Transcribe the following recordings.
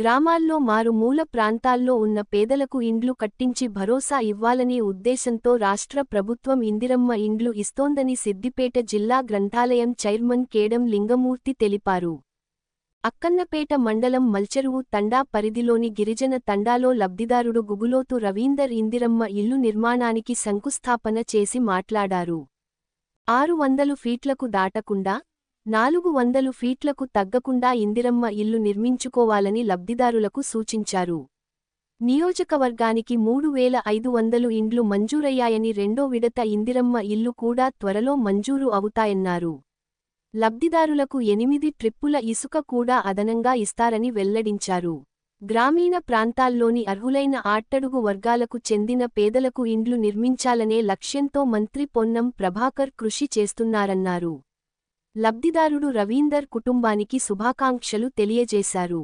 గ్రామాల్లో మారుమూల ప్రాంతాల్లో ఉన్న పేదలకు ఇండ్లు కట్టించి భరోసా ఇవ్వాలనే ఉద్దేశంతో రాష్ట్ర ప్రభుత్వం ఇందిరమ్మ ఇండ్లు ఇస్తోందని సిద్దిపేట జిల్లా గ్రంథాలయం చైర్మన్ కేడం లింగమూర్తి తెలిపారు. అక్కన్నపేట మండలం మల్చెరువు తండా పరిధిలోని గిరిజన తండాలో లబ్ధిదారుడు గుగులోతు రవీందర్ ఇందిరమ్మ ఇల్లు నిర్మాణానికి శంకుస్థాపన చేసి మాట్లాడారు. 600 ఫీట్లకు దాటకుండా 400 ఫీట్లకు తగ్గకుండా ఇందిరమ్మ ఇల్లు నిర్మించుకోవాలని లబ్ధిదారులకు సూచించారు. నియోజకవర్గానికి 3500 ఇండ్లు మంజూరయ్యాయని రెండో విడత ఇందిరమ్మ ఇల్లు కూడా త్వరలో మంజూరు అవుతాయన్నారు. లబ్ధిదారులకు 8 ట్రిప్పుల ఇసుక కూడా అదనంగా ఇస్తారని వెల్లడించారు. గ్రామీణ ప్రాంతాల్లోని అర్హులైన ఆట్టడుగు వర్గాలకు చెందిన పేదలకు ఇండ్లు నిర్మించాలనే లక్ష్యంతో మంత్రి పొన్నం ప్రభాకర్ కృషి చేస్తున్నారన్నారు. లబ్ధిదారుడు రవీందర్ కుటుంబానికి శుభాకాంక్షలు తెలియజేశారు.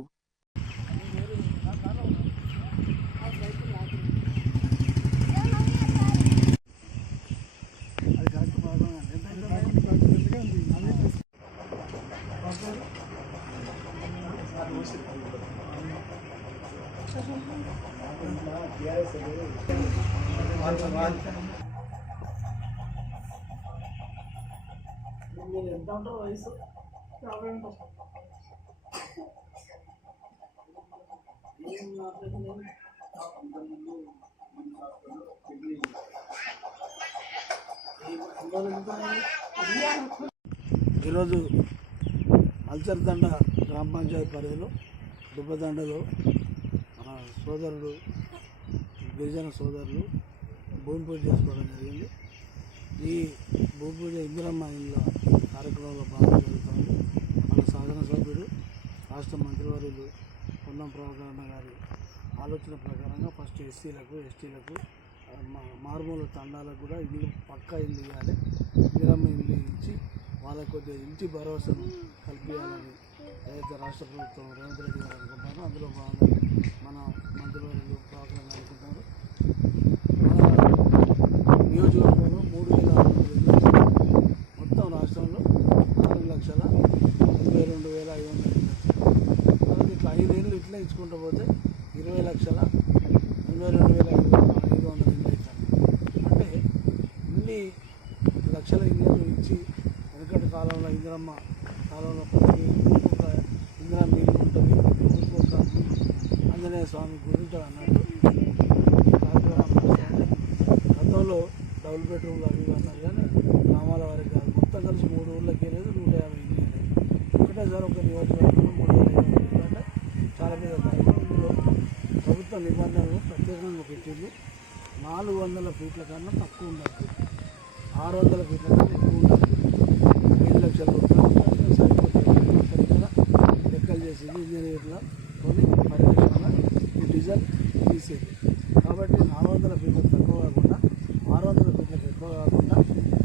ఈరోజు అల్చర్దండ గ్రామ పంచాయతీ పరిధిలో దుబ్బదండలో మన సోదరుడు గిరిజన సోదరులు భూమి పూజ చేసుకోవడం జరిగింది. ఈ భూమి పూజ ఇందిరమ్మ ఇళ్ళ కార్యక్రమంలో భాగంగా జరుగుతుంది. మన సాధన సభ్యుడు రాష్ట్ర మంత్రివర్యులు పొన్నం ప్రభాకర్ గారి ఆలోచన ప్రకారంగా ఫస్ట్ ఎస్టీలకు మారుమూల తండాలకు కూడా ఇల్లు పక్కా ఇల్లు ఇవ్వాలి, ఇందిరమ్మ ఇల్లు ఇచ్చి వాళ్ళకు కొద్దిగా ఇంటి భరోసాను కల్పించాలని ఏదైతే రాష్ట్ర ప్రభుత్వం రేవంత్ రెడ్డి గారు అనుకుంటారో అందులో భాగంగా మన మంత్రివర్యులు ప్రభాకర్ గారు అనుకుంటారు. మన నియోజకవర్గంలో 3,600 మొత్తం రాష్ట్రంలో 4,82,500 మనకి ఇట్లా 5 ఏళ్ళు ఇట్లా ఇచ్చుకుంటూ పోతే 20,82,500 ఇళ్ళు ఇచ్చాను. అంటే ఇన్ని లక్షల ఇళ్ళను ఇచ్చి వెనకటి కాలంలో ఇందిరమ్మ కాలంలో ప్రతి ఒక్క ఇందిరమ్మ ఇల్లు ఉంటుంది, ఒక్కొక్క ఆంజనేయ స్వామి గుడి ఉంటుంది అన్నట్టు గతంలో డబుల్ బెడ్రూమ్లు అవి అన్నారు. కానీ గ్రామాల వారికి కాదు, మొత్తం కలిసి 3 ఊళ్ళకి వెళ్ళేది 150 ఇల్లు వెళ్ళేది. ఒకటేసారి ఒక నియోజకవర్గంలో 3,500 ఇల్లు అంటే చాలా పెద్ద కార్యక్రమం. ఇందులో ప్రభుత్వ నిబంధనలు ప్రత్యేకంగా పెట్టింది. 400 ఫీట్ల కన్నా తక్కువ ఉండాలి, 600 ఫీట్ల కన్నా ఎక్కువ ఉండాలి. 5 లక్షల రూపాయలు సరిగ్గా లెక్కలు చేసింది ఇంజనీర్ల కొని 10 లక్షల ఈ డీజిల్ తీసేది. కాబట్టి 400 ఫీట్లకు తక్కువ కాకుండా 600 ఫీట్లకు ఎక్కువ కాకుండా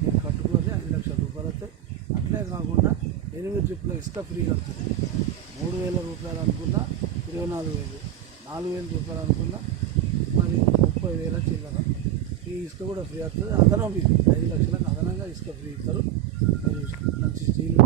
మీరు కట్టుకొని 5 లక్షల రూపాయలు వస్తాయి. అట్లే కాకుండా 8 ట్రిప్పుల ఇసుక ఫ్రీగా వస్తుంది. 3,000 రూపాయలు అనుకున్నా 24,000, 4,000 రూపాయలు అనుకున్నా మరి 30,000 చిల్లర. ఈ ఇసుక కూడా ఫ్రీ వస్తుంది. అదనం 5 లక్షలకు అదనంగా ఇసుక ఫ్రీ ఇస్తారు. మంచి స్టీల్